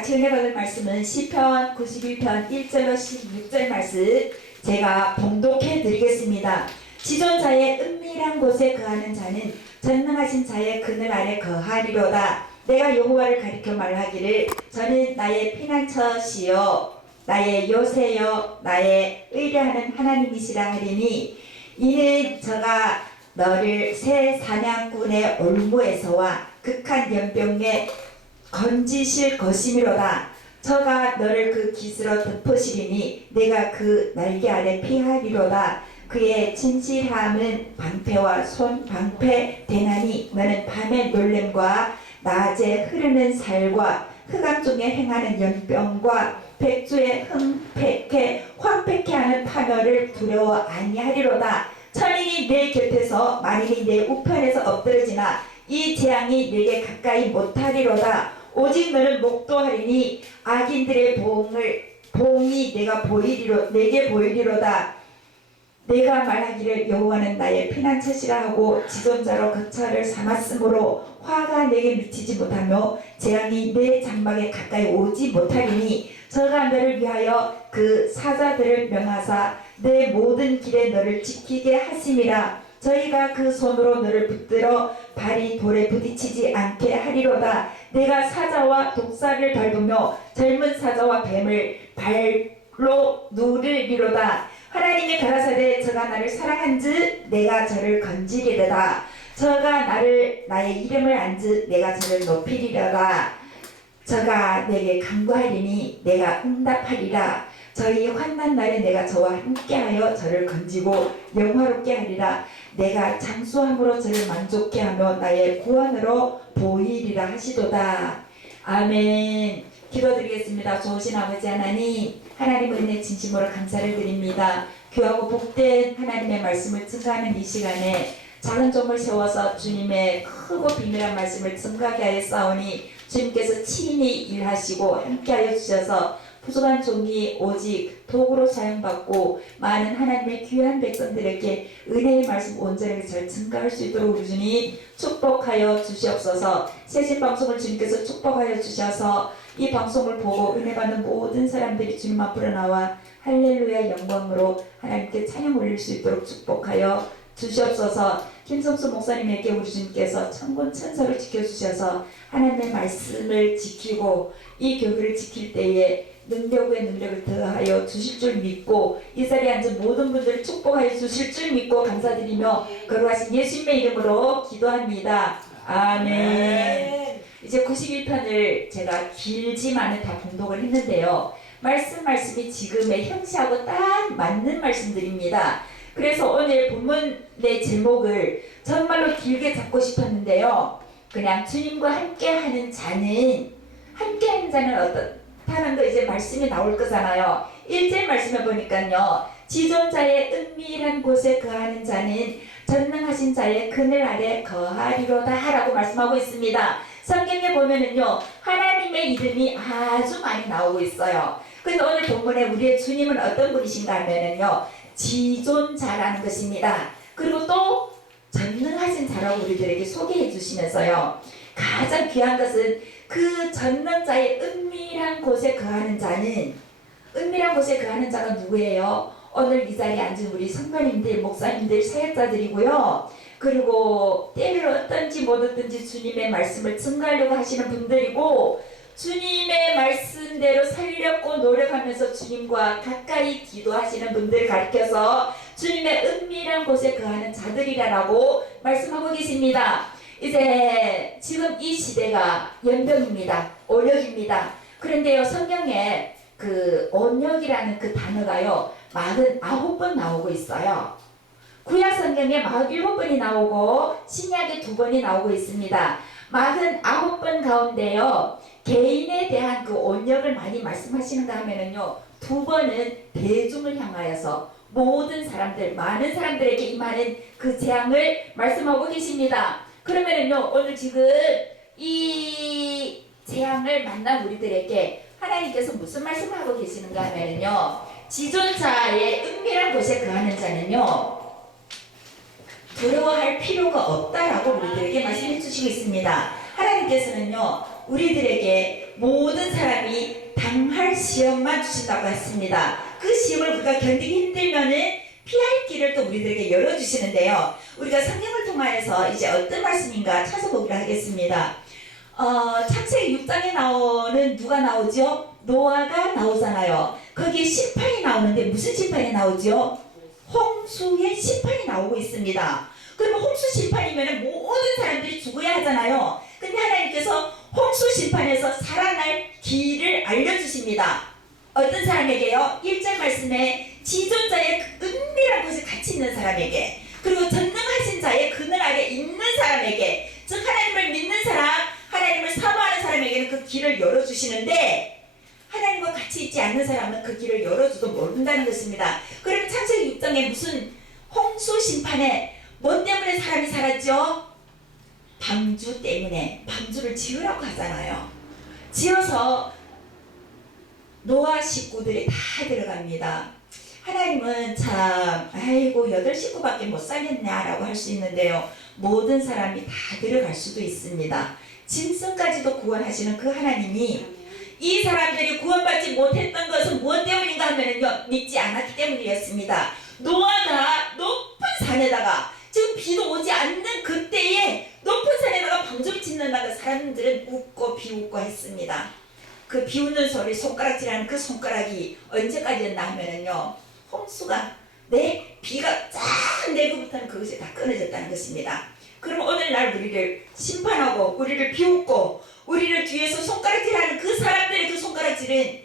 같이 은혜 받을 말씀은 시편 91편 1절로 16절 말씀 제가 봉독해 드리겠습니다. 지존자의 은밀한 곳에 거하는 자는 전능하신 자의 그늘 아래 거하리로다. 내가 여호와를 가리켜 말하기를 저는 나의 피난처시요 나의 요새요 나의 의뢰하는 하나님이시라 하리니 이는 저가 너를 새 사냥꾼의 올무에서와 극한 연병에 건지실 것이미로다. 저가 너를 그 깃으로 덮으시리니 내가 그 날개 아래 피하리로다. 그의 진실함은 방패와 손방패 되나니 너는 밤의 놀램과 낮에 흐르는 살과 흑암 중에 행하는 연병과 백주에 흥패케 황폐케 하는 파멸을 두려워 아니하리로다. 천인이 내 곁에서 만인이 내 우편에서 엎드러지나 이 재앙이 내게 가까이 못하리로다. 오직 너는 목도하리니 악인들의 보응이 내게 보이리로다. 내가 말하기를 여호와는 나의 피난처시라 하고 지존자로 거처를 삼았으므로 화가 내게 미치지 못하며 재앙이 내 장막에 가까이 오지 못하리니 저가 너를 위하여 그 사자들을 명하사 내 모든 길에 너를 지키게 하심이라. 저희가 그 손으로 너를 붙들어 발이 돌에 부딪히지 않게 하리로다. 내가 사자와 독사를 밟으며 젊은 사자와 뱀을 발로 누르리로다. 하나님이 가라사대 저가 나를 사랑한즉 내가 저를 건지리로다. 저가 나의 이름을 안즉 내가 저를 높이리로다. 저가 내게 간구하리니 내가 응답하리라. 저희 환난 날에 내가 저와 함께하여 저를 건지고 영화롭게 하리라. 내가 장수함으로 저를 만족케 하며 나의 구원으로 보이리라 하시도다. 아멘. 기도드리겠습니다. 좋으신 아버지 하나님, 하나님 은혜 진심으로 감사를 드립니다. 귀하고 복된 하나님의 말씀을 증거하는 이 시간에 작은 종을 세워서 주님의 크고 비밀한 말씀을 증거하게 하여 싸우니 주님께서 친히 일하시고 함께하여 주셔서 부족한 종이 오직 도구로 사용받고 많은 하나님의 귀한 백성들에게 은혜의 말씀 온전하게 잘 증가할 수 있도록 우리 주님 축복하여 주시옵소서. 새신 방송을 주님께서 축복하여 주셔서 이 방송을 보고 은혜 받는 모든 사람들이 주님 앞으로 나와 할렐루야 영광으로 하나님께 찬양 올릴 수 있도록 축복하여 주시옵소서. 김성수 목사님에게 우리 주님께서 천군 천사를 지켜주셔서 하나님의 말씀을 지키고 이 교회를 지킬 때에 능력 위에 능력을 더하여 주실 줄 믿고 이 자리에 앉은 모든 분들을 축복하여 주실 줄 믿고 감사드리며 거룩하신 예수님의 이름으로 기도합니다. 아멘. 이제 91편을 제가 길지만은 다 봉독을 했는데요. 말씀이 지금의 형시하고 딱 맞는 말씀들입니다. 그래서 오늘 본문의 제목을 정말로 길게 잡고 싶었는데요. 그냥 주님과 함께하는 자는 어떻다는 거 이제 말씀이 나올 거잖아요. 1절 말씀에 보니까요. 지존자의 은밀한 곳에 거하는 자는 전능하신 자의 그늘 아래 거하리로다 라고 말씀하고 있습니다. 성경에 보면은요. 하나님의 이름이 아주 많이 나오고 있어요. 근데 오늘 본문에 우리의 주님은 어떤 분이신가 하면은요. 지존자라는 것입니다. 그리고 또 전능하신 자라고 우리들에게 소개해 주시면서요. 가장 귀한 것은 그 전능자의 은밀한 곳에 거하는 자는 은밀한 곳에 거하는 자가 누구예요? 오늘 이 자리에 앉은 우리 성도님들, 목사님들, 사역자들이고요. 그리고 때를 어떤지 못 어떤지 주님의 말씀을 증거하려고 하시는 분들이고 주님의 말씀대로 살려고 노력하면서 주님과 가까이 기도하시는 분들을 가리켜서 주님의 은밀한 곳에 거하는 자들이라고 말씀하고 계십니다. 이제 지금 이 시대가 연병입니다. 온역입니다. 그런데요 성경에 그 온역이라는 그 단어가요 49번 나오고 있어요. 구약 성경에 47번이 나오고 신약에 2번이 나오고 있습니다. 49번 가운데요 개인에 대한 그 온역을 많이 말씀하시는가 하면은요 2번은 대중을 향하여서 모든 사람들 많은 사람들에게 임하는 그 재앙을 말씀하고 계십니다. 그러면은요 오늘 지금 이 재앙을 만난 우리들에게 하나님께서 무슨 말씀을 하고 계시는가 하면은요 지존자의 은밀한 곳에 거하는 자는요 두려워할 필요가 없다라고 우리들에게 말씀해 주시고 있습니다. 하나님께서는요 우리들에게 모든 사람이 주신다고 했습니다. 그 시험을 우리가 견디기 힘들면은 피할 길을 또 우리들에게 열어주시는데요. 우리가 성경을 통하여서 이제 어떤 말씀인가 찾아보기로 하겠습니다. 창세기 6장에 나오는 누가 나오죠? 노아가 나오잖아요. 거기에 심판이 나오는데 무슨 심판이 나오죠? 홍수의 심판이 나오고 있습니다. 그러면 홍수 심판이면 모든 사람들이 죽어야 하잖아요. 근데 하나님께서 홍수 심판에서 살아날 길을 알려주십니다. 어떤 사람에게요? 1절 말씀에 지존자의 은밀한 곳에 갇히 있는 사람에게, 그리고 전능하신 자의 그늘 아래 있는 사람에게, 즉 하나님을 믿는 사람, 하나님을 사모하는 사람에게는 그 길을 열어주시는데 하나님과 같이 있지 않는 사람은 그 길을 열어주도 모른다는 것입니다. 그러면 창세기 6장에 무슨 홍수 심판에 뭐 때문에 사람이 살았죠? 방주 때문에. 방주를 지으라고 하잖아요. 지어서 노아 식구들이 다 들어갑니다. 하나님은 참 아이고 8식구밖에 못 살렸냐라고 할 수 있는데요. 모든 사람이 다 들어갈 수도 있습니다. 짐승까지도 구원하시는 그 하나님이 이 사람들이 구원받지 못했던 것은 무엇 때문인가 하면요, 믿지 않았기 때문이었습니다. 노아가 높은 산에다가, 지금 비도 오지 않는 그때에 높은 산에다가 방주를 짓는다고 사람들은 웃고 비웃고 했습니다. 그 비웃는 소리, 손가락질하는 그 손가락이 언제까지였나 하면은요, 홍수가 비가 쫙 내고부터는 그것이 다 끊어졌다는 것입니다. 그럼 오늘날 우리를 심판하고 우리를 비웃고 우리를 뒤에서 손가락질하는 그 사람들의 그 손가락질은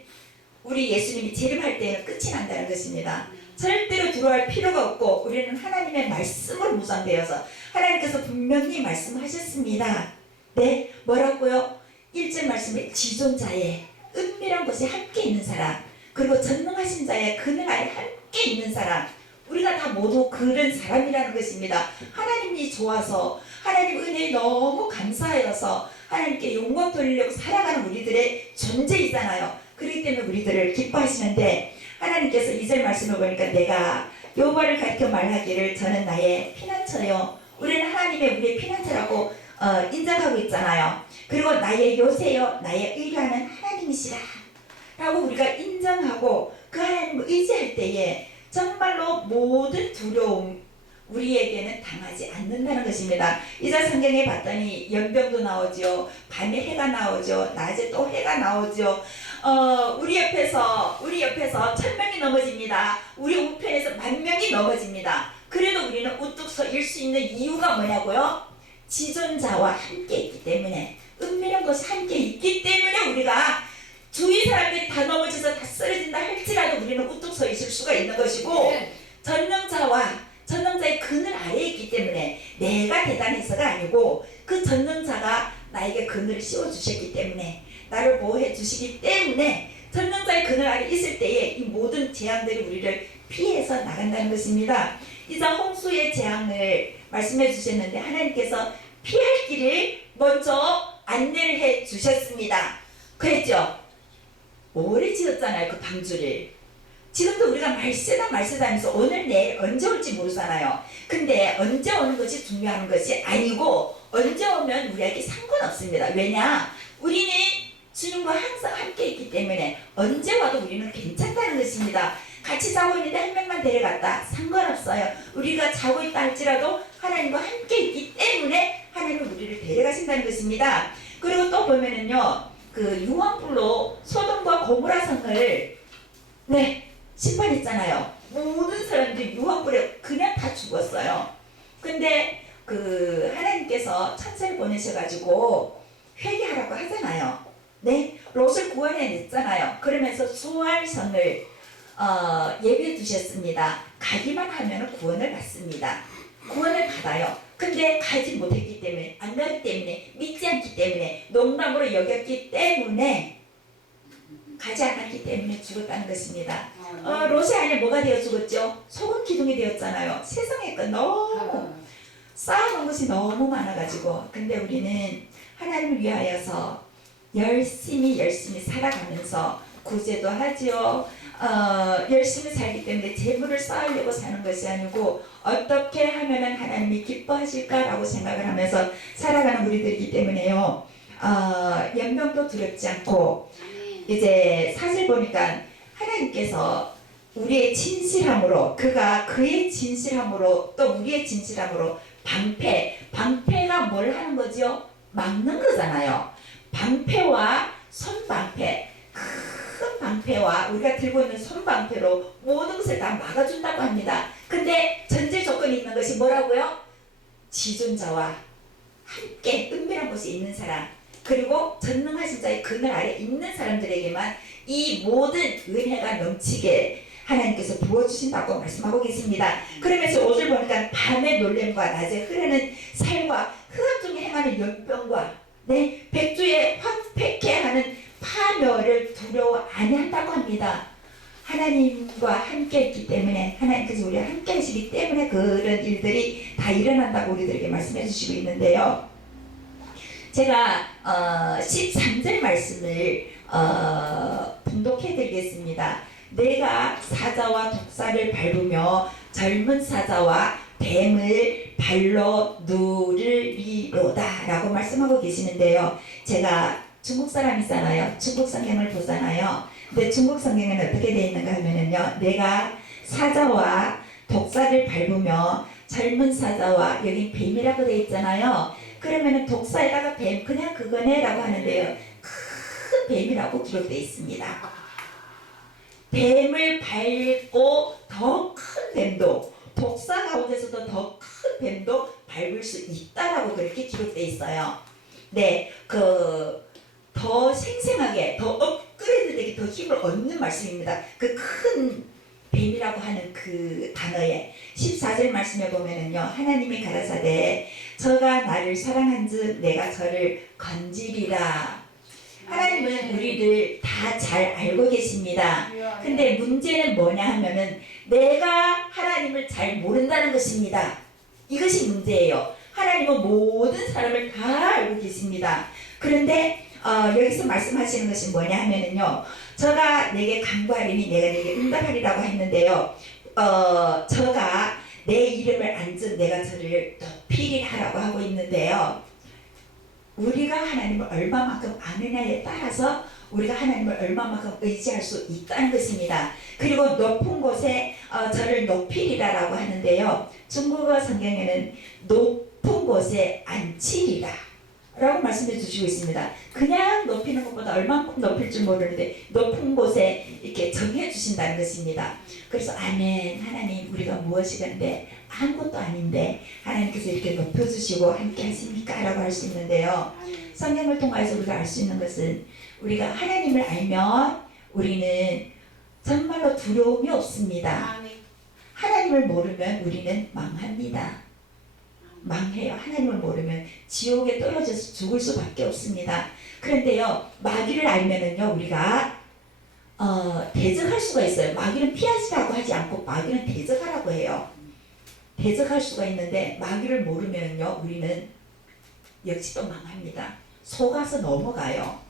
우리 예수님이 재림할 때는 끝이 난다는 것입니다. 절대로 두려워할 필요가 없고 우리는 하나님의 말씀으로 무장되어서, 하나님께서 분명히 말씀하셨습니다. 네, 뭐라고요? 1절 말씀에 지존자의 은밀한 곳에 함께 있는 사람, 그리고 전능하신 자의 그늘 아래 함께 있는 사람, 우리가 다 모두 그런 사람이라는 것입니다. 하나님이 좋아서, 하나님 은혜에 너무 감사하여서 하나님께 영광 돌리려고 살아가는 우리들의 존재이잖아요. 그렇기 때문에 우리들을 기뻐하시는데, 하나님께서 2절 말씀을 보니까 내가 여호와를 가리켜 말하기를 저는 나의 피난처요, 우리는 하나님의 우리의 피난처라고 인정하고 있잖아요. 그리고 나의 요새요, 나의 의뢰하는 하나님이시라 라고 우리가 인정하고 그 하나님을 의지할 때에 정말로 모든 두려움 우리에게는 당하지 않는다는 것입니다. 이자 성경에 봤더니 연병도 나오죠, 밤에 해가 나오죠, 낮에 또 해가 나오죠. 우리 옆에서 1000명이 넘어집니다. 우리 우편에서 10,000명이 넘어집니다. 그래도 우리는 우뚝 서 있을 수 있는 이유가 뭐냐고요? 지존자와 함께 있기 때문에, 은밀한 곳에 함께 있기 때문에 우리가 주위 사람들이 다 넘어져서 다 쓰러진다 할지라도 우리는 우뚝 서 있을 수가 있는 것이고, 전능자의 그늘 아래에 있기 때문에 내가 대단해서가 아니고 그 전능자가 나에게 그늘을 씌워주셨기 때문에, 나를 보호해 주시기 때문에 전능자의 그늘 아래 있을 때에 이 모든 재앙들이 우리를 피해서 나간다는 것입니다. 이자 홍수의 재앙을 말씀해 주셨는데 하나님께서 피할 길을 먼저 안내를 해 주셨습니다. 그랬죠? 오래 지었잖아요, 그 방주를. 지금도 우리가 말세다 하면서 오늘 내일 언제 올지 모르잖아요. 근데 언제 오는 것이 중요한 것이 아니고 언제 오면 우리에게 상관없습니다. 왜냐? 우리는 주님과 항상 함께 있기 때문에 언제 와도 우리는 괜찮다는 것입니다. 같이 자고 있는데 한 명만 데려갔다, 상관없어요. 우리가 자고 있다 할지라도 하나님과 함께 있기 때문에 하나님은 우리를 데려가신다는 것입니다. 그리고 또 보면은요, 그 유황불로 소돔과 고모라 성을 심판했잖아요. 모든 사람들이 유황불에 그냥 다 죽었어요. 근데 그 하나님께서 천사를 보내셔가지고 회개하라고 하잖아요. 롯을 구원해냈잖아요. 그러면서 수알성을 예비해 두셨습니다. 가기만 하면 구원을 받습니다. 구원을 받아요. 근데 가지 못했기 때문에, 안 가기 때문에, 믿지 않기 때문에, 농담으로 여겼기 때문에, 가지 않았기 때문에 죽었다는 것입니다. 롯이 안에 뭐가 되어 죽었죠? 소금 기둥이 되었잖아요. 세상에 거 너무 쌓아놓은 것이 너무 많아가지고. 근데 우리는 하나님을 위하여서 열심히 살아가면서 구제도 하지요. 열심히 살기 때문에 재물을 쌓으려고 사는 것이 아니고 어떻게 하면 하나님이 기뻐하실까라고 생각을 하면서 살아가는 우리들이기 때문에요. 연병도 두렵지 않고, 이제 사실 보니까 하나님께서 우리의 진실함으로, 그가 그의 진실함으로 또 우리의 진실함으로 방패가 뭘 하는 거지요? 막는 거잖아요. 방패와 손방패, 큰 방패와 우리가 들고 있는 손방패로 모든 것을 다 막아준다고 합니다. 근데 전제 조건이 있는 것이 뭐라고요? 지존자와 함께 은밀한 곳에 있는 사람, 그리고 전능하신 자의 그늘 아래 있는 사람들에게만 이 모든 은혜가 넘치게 하나님께서 부어주신다고 말씀하고 계십니다. 그러면서 5절 보니까 밤의 놀램과 낮에 흐르는 살과 흑암 중에 행하는 연병과 백주에 황폐케 하는 파멸을 두려워 아니한다고 합니다. 하나님과 함께 했기 때문에, 하나님께서 우리와 함께 하시기 때문에 그런 일들이 다 일어난다고 우리들에게 말씀해 주시고 있는데요. 제가 13절 말씀을 봉독해 드리겠습니다. 내가 사자와 독사를 밟으며 젊은 사자와 뱀을 발로 누르리로다 라고 말씀하고 계시는데요. 제가 중국 사람이잖아요. 중국 성경을 보잖아요. 근데 중국 성경에는 어떻게 되어 있는가 하면은요, 내가 사자와 독사를 밟으며 젊은 사자와, 여기 뱀이라고 되어 있잖아요. 그러면은 독사에다가 뱀, 그냥 그거네 라고 하는데요, 큰 뱀이라고 기록되어 있습니다. 뱀을 밟고 더 큰 뱀도, 독사 가운데서도 더 큰 뱀도 밟을 수 있다라고 그렇게 기록되어 있어요. 네, 더 생생하게, 더 업그레이드되게 더 힘을 얻는 말씀입니다. 그 큰 뱀이라고 하는 그 단어에 14절 말씀에 보면은요, 하나님이 가라사대 저가 나를 사랑한즉 내가 저를 건지리라. 하나님은 우리를 다 잘 알고 계십니다. 근데 문제는 뭐냐 하면은 내가 하나님을 잘 모른다는 것입니다. 이것이 문제예요. 하나님은 모든 사람을 다 알고 계십니다. 그런데 여기서 말씀하시는 것이 뭐냐 하면은요, 저가 내게 간구하리니 내가 내게 응답하리라고 했는데요, 저가 내 이름을 안즉 내가 저를 높이리라고 하고 있는데요, 우리가 하나님을 얼마만큼 아느냐에 따라서 우리가 하나님을 얼마만큼 의지할 수 있다는 것입니다. 그리고 높은 곳에 저를 높이리라고 하는데요, 중국어 성경에는 높은 곳에 앉히리라 라고 말씀해 주시고 있습니다. 그냥 높이는 것보다 얼만큼 높일 줄 모르는데 높은 곳에 이렇게 정해 주신다는 것입니다. 그래서 아멘, 하나님 우리가 무엇이건데 아무것도 아닌데 하나님께서 이렇게 높여주시고 함께 하십니까? 라고 할 수 있는데요, 성경을 통해서 우리가 알 수 있는 것은, 우리가 하나님을 알면 우리는 정말로 두려움이 없습니다. 하나님을 모르면 우리는 망합니다. 망해요. 하나님을 모르면 지옥에 떨어져서 죽을 수밖에 없습니다. 그런데요, 마귀를 알면은요, 우리가 대적할 수가 있어요. 마귀는 피하시라고 하지 않고 마귀는 대적하라고 해요. 대적할 수가 있는데 마귀를 모르면요, 우리는 역시 또 망합니다. 속아서 넘어가요.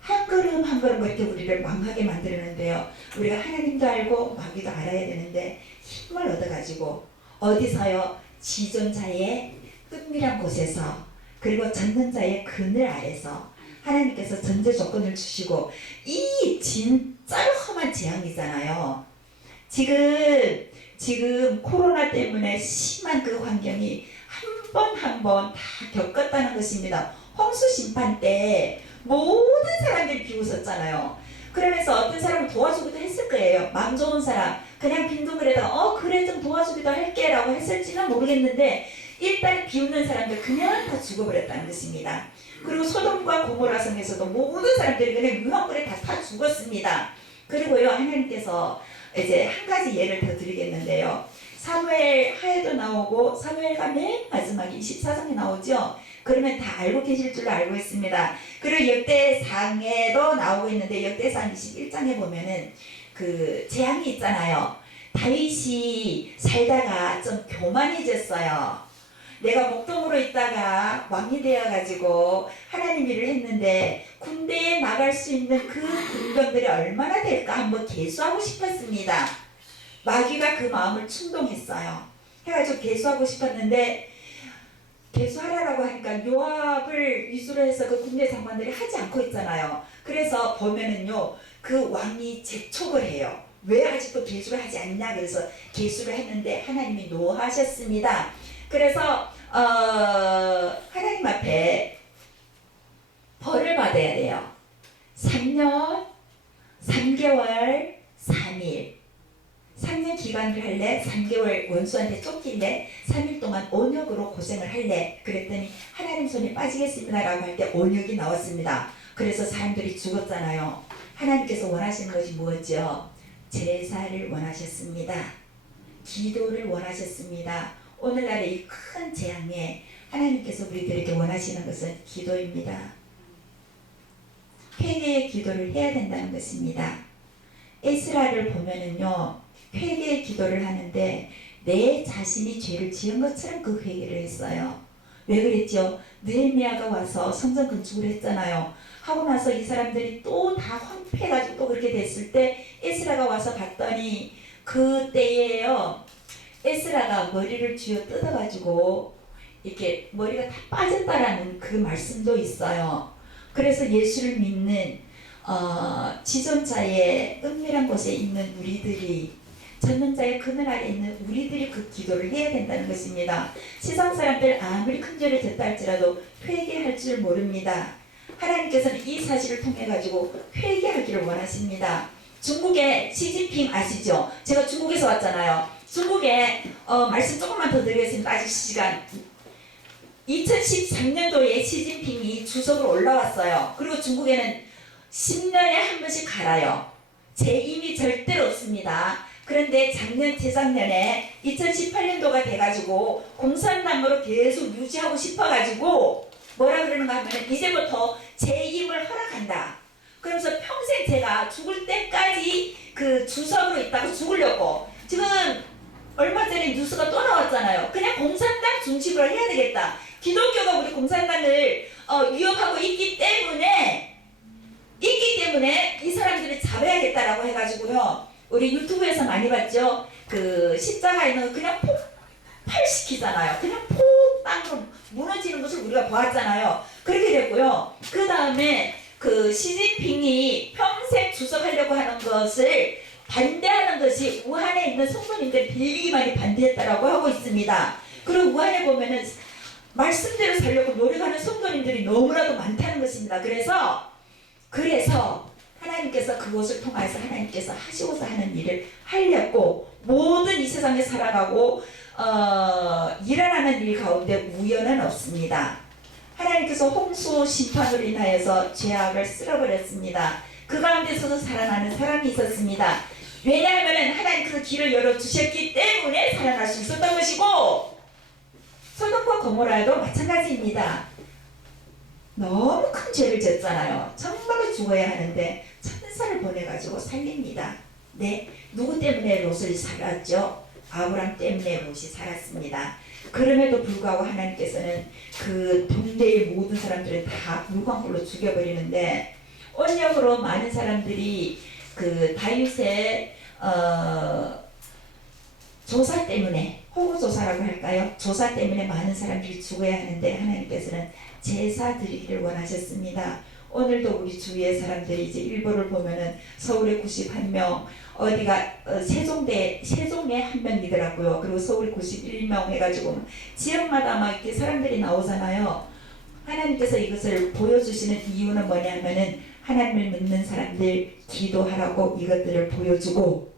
한 걸음 한 걸음 그렇게 우리를 망하게 만드는데요, 우리가 하나님도 알고 마귀도 알아야 되는데 힘을 얻어가지고 어디서요? 지존자의 은밀한 곳에서, 그리고 전능자의 그늘 아래서 하나님께서 전제 조건을 주시고, 이 진짜로 험한 재앙이잖아요. 지금 코로나 때문에 심한 그 환경이 한 번 다 겪었다는 것입니다. 홍수 심판 때 모든 사람들이 비웃었잖아요. 그러면서 어떤 사람을 도와주기도 했을 거예요. 마음 좋은 사람, 그냥 빈둥거리다가 그래 좀 도와주기도 할게 라고 했을지는 모르겠는데, 일단 비웃는 사람들 그냥 다 죽어버렸다는 것입니다. 그리고 소돔과 고모라 성에서도 모든 사람들이 그냥 유황불에 다 죽었습니다. 그리고요, 하나님께서 이제 한 가지 예를 더 드리겠는데요, 사무엘 하에도 나오고 사무엘가 맨 마지막에 24장에 나오죠. 그러면 다 알고 계실 줄로 알고 있습니다. 그리고 역대상에도 나오고 있는데, 역대상 21장에 보면은 그 재앙이 있잖아요. 다윗이 살다가 좀 교만해졌어요. 내가 목동으로 있다가 왕이 되어가지고 하나님 일을 했는데 군대에 나갈 수 있는 그 군병들이 얼마나 될까 한번 계수하고 싶었습니다. 마귀가 그 마음을 충동했어요. 해가지고 계수하고 싶었는데 개수하라라고 하니까 요압을 위주로 해서 그 군대 장관들이 하지 않고 있잖아요. 그래서 보면은요, 그 왕이 재촉을 해요. 왜 아직도 개수를 하지 않냐? 그래서 개수를 했는데 하나님이 노하셨습니다. 그래서 하나님 앞에 벌을 받아야 돼요. 3년, 3개월, 3일. 3년 기간을 할래? 3개월 원수한테 쫓길래? 3일 동안 온역으로 고생을 할래? 그랬더니 하나님 손에 빠지겠습니다 라고 할 때 온역이 나왔습니다. 그래서 사람들이 죽었잖아요. 하나님께서 원하시는 것이 뭐였죠? 제사를 원하셨습니다. 기도를 원하셨습니다. 오늘날의 이 큰 재앙에 하나님께서 우리들에게 원하시는 것은 기도입니다. 회개의 기도를 해야 된다는 것입니다. 에스라를 보면은요, 회개의 기도를 하는데 내 자신이 죄를 지은 것처럼 그 회개를 했어요. 왜 그랬죠? 느헤미야가 와서 성전 건축을 했잖아요. 하고 나서 이 사람들이 또 다 황폐해가지고 또 그렇게 됐을 때 에스라가 와서 봤더니 그때에요, 에스라가 머리를 쥐어 뜯어가지고 이렇게 머리가 다 빠졌다라는 그 말씀도 있어요. 그래서 예수를 믿는 지존자의 은밀한 곳에 있는 우리들이, 전능자의 그늘 아래 있는 우리들이 그 기도를 해야 된다는 것입니다. 세상 사람들 아무리 큰 죄를 졌다 할지라도 회개할 줄 모릅니다. 하나님께서는 이 사실을 통해 가지고 회개하기를 원하십니다. 중국의 시진핑 아시죠? 제가 중국에서 왔잖아요. 중국에 말씀 조금만 더 드리겠습니다. 아직 시간. 2013년도에 시진핑이 주석으로 올라왔어요. 그리고 중국에는 10년에 한 번씩 갈아요. 재임이 절대로 없습니다. 그런데 작년, 재작년에 2018년도가 돼가지고 공산당으로 계속 유지하고 싶어가지고 뭐라 그러는가 하면 이제부터 재임을 허락한다. 그러면서 평생 제가 죽을 때까지 그 주석으로 있다가 죽으려고, 지금 얼마 전에 뉴스가 또 나왔잖아요. 그냥 공산당 중심으로 해야 되겠다. 기독교가 우리 공산당을 위협하고 있기 때문에 이 사람들을 잡아야겠다라고 해가지고요. 우리 유튜브에서 많이 봤죠. 그 십자가에 있는 그냥 폭발시키잖아요. 그냥 폭땅으로 무너지는 것을 우리가 보았잖아요. 그렇게 됐고요. 그 다음에 그 시진핑이 평생 주석하려고 하는 것을 반대하는 것이 우한에 있는 성도님들 빌리기 많이 반대했다라고 하고 있습니다. 그리고 우한에 보면은 말씀대로 살려고 노력하는 성도님들이 너무나도 많다는 것입니다. 그래서 하나님께서 그것을 통해서 하나님께서 하시고자 하는 일을 하려고 모든 이 세상에 살아가고 일어나는 일 가운데 우연은 없습니다. 하나님께서 홍수 심판으로 인하여서 죄악을 쓸어버렸습니다. 그 가운데서도 살아나는 사람이 있었습니다. 왜냐하면 하나님께서 길을 열어주셨기 때문에 살아날 수 있었던 것이고, 소돔과 고모라도 마찬가지입니다. 너무 큰 죄를 졌잖아요. 정말로 죽어야 하는데 천사를 보내가지고 살립니다. 네, 누구 때문에 롯을 살았죠? 아브람 때문에 롯이 살았습니다. 그럼에도 불구하고 하나님께서는 그 동네의 모든 사람들을 다 물광불로 죽여버리는데, 언역으로 많은 사람들이 그 다윗의 조사 때문에, 호구조사라고 할까요? 조사 때문에 많은 사람들이 죽어야 하는데 하나님께서는 제사 드리기를 원하셨습니다. 오늘도 우리 주위의 사람들이 이제 일부를 보면은 서울에 91명, 어디가 세종에 한 명이더라고요. 그리고 서울 91명 해가지고 지역마다 막 이렇게 사람들이 나오잖아요. 하나님께서 이것을 보여주시는 이유는 뭐냐면은 하나님을 믿는 사람들 기도하라고 이것들을 보여주고,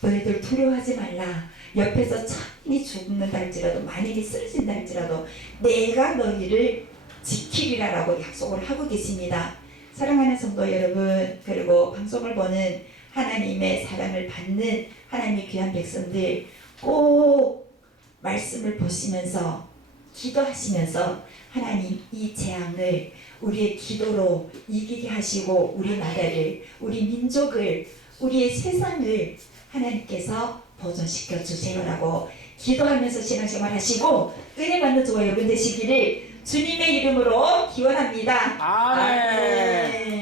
너희들 두려워하지 말라. 옆에서 천이 죽는다 할지라도, 만일이 쓰러진다 할지라도 내가 너희를 지키리라라고 약속을 하고 계십니다. 사랑하는 성도 여러분, 그리고 방송을 보는 하나님의 사랑을 받는 하나님의 귀한 백성들, 꼭 말씀을 보시면서 기도하시면서 하나님 이 재앙을 우리의 기도로 이기게 하시고 우리나라를, 우리 민족을, 우리의 세상을 하나님께서 보존시켜 주세요라고 기도하면서 신앙생활 하시고 은혜 받는 저와 여러분 되시기를 주님의 이름으로 기원합니다. 아멘. 아멘.